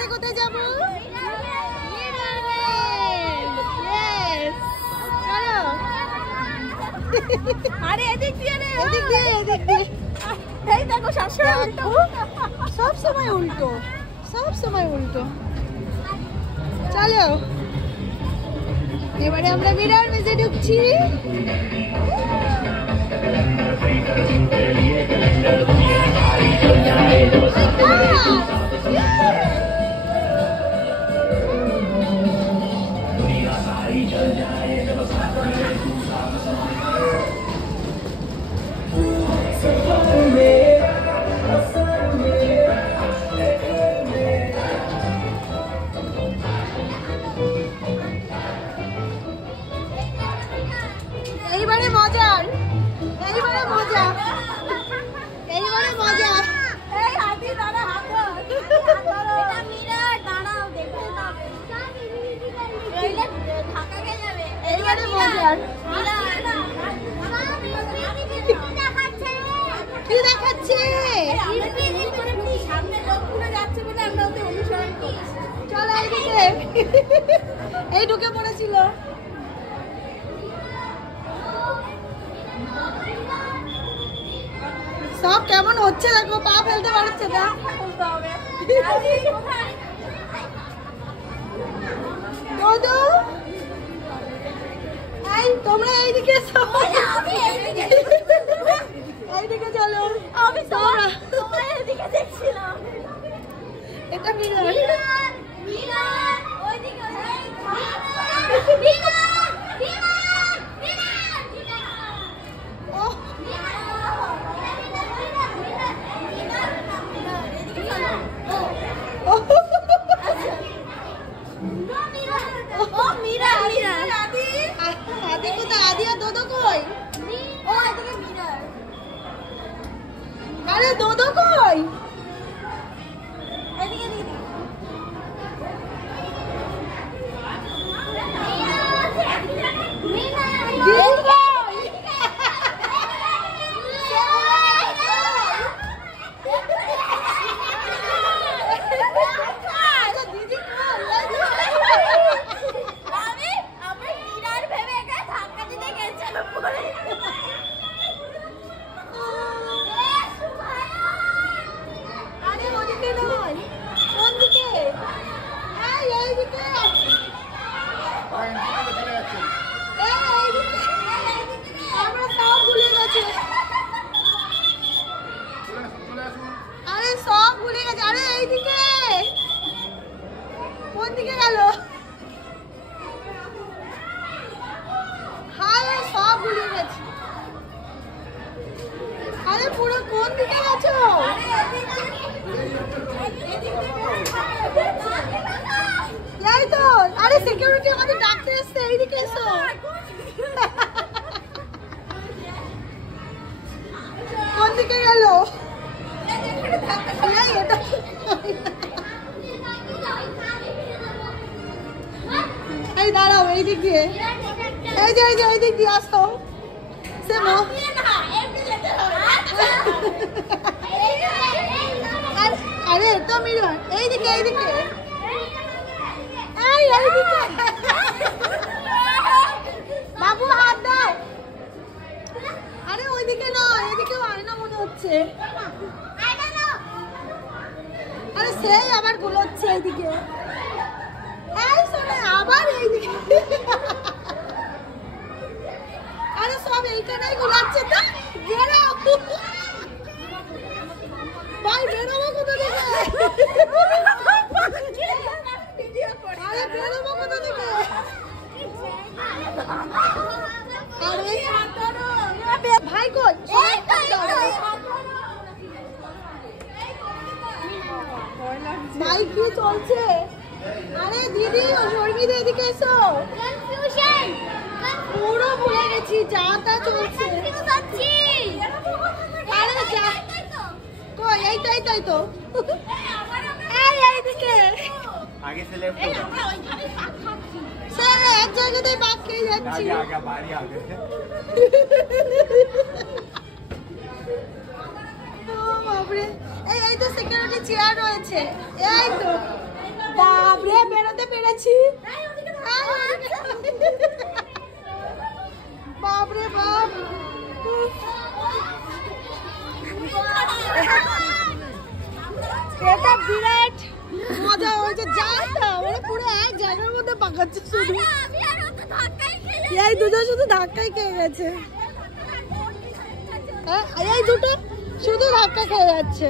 এবারে কোথায় যাবো? চলো। আরে এদিক দিয়ে রে, এদিক দিয়ে, এদিক দিয়ে। এই দেখো সবসময় উল্টো, সব সময় উল্টো, সব সময় উল্টো। চলো এবারে আমরা মিরর মেজে ঢুকছি। এইবারে মজার, এইবারে মজা, এইবারে মজা। এই হাতি দাঁড়া, হাত ধর, এটা মিরর, দাঁড়াও দেখতে হবে, রইলে ঢাকা কে যাবে। এইবারে মজার। কি দেখাচ্ছে? সামনে লোক ঘুরে যাচ্ছে বলে আমরা ওদের অনুসরণ করছি। চলো এইদিকে। এই ঢুকে পড়েছিল। সব কেমন হচ্ছে দেখো, পা ফেলতে পারছে না। দাদু এই তোমরা এইদিকে এসো। এইদিকে চলো। আমি তোমার এদিকে দেখছিলাম। এটা মিরর। মিরর ওইদিকে, ওহ আদি কোথায়? আদি আর দোদো কই? আরে দোদো কই? আরে ওদিকে নয়, কোন দিকে? এই এইদিকে, এইদিকে। আমরা সব ভুলে গেছি। আরে সব ভুলে গেছে। আরে এইদিকে, কোন দিকে গেল? আরে সব ভুলে গেছি। আরে পুরো কোন দিকে গেছো? এই তো। আরে সিকিউরিটি আমাদের ডাকতে এসছে, এইদিকে এসো। কোন দিকে গেল? এটা এই দাঁড়াও, এই দিক দিয়ে, এই যে এই দিক দিয়ে আসো। সে আরে এটা মিরর। এইদিকে, এইদিকে, এইদিকে। বাবু হাত দাও। আরে ওইদিকে নয়, এদিকে আয়না মনে হচ্ছে। আরে সেই আবার গুলোচ্ছে এইদিকে। এই শোনে আবার এইদিকে। আরে সব এইখানেই গুলাচ্ছে তো। বেরো ভাই, বেরোবো কোথা থেকে? আরে বেরোবো কোথা থেকে? আরে ভাই কই? ভাই কি চলছে? আরে দিদি শর্মিদা এদিকে এসো। পুরো ভুলে গেছি, যা তা চলছে। আরে যা কই? এই তো, এই তো, এই তো। এইদিকে आगे से लेफ्ट होगा। আমরা ওইখানে পাক খাচ্ছি। স্যার এক জায়গাতেই পাক খেয়ে যাচ্ছি। आगे आगे बारी आगे। ও বাপরে, এই তো সিকিউরিটি চেয়ার রয়েছে। এই তো বাপরে বেরোতে পেরেছি বাপরে বাপ এটা বিরাট মজা হয়েছে জান না মানে পুরো এক জায়গার মধ্যে পাকাচ্ছে শুধু এই দুজন শুধু ধাক্কাই খেয়ে গেছে এই দুটো শুধু ধাক্কা খেয়ে যাচ্ছে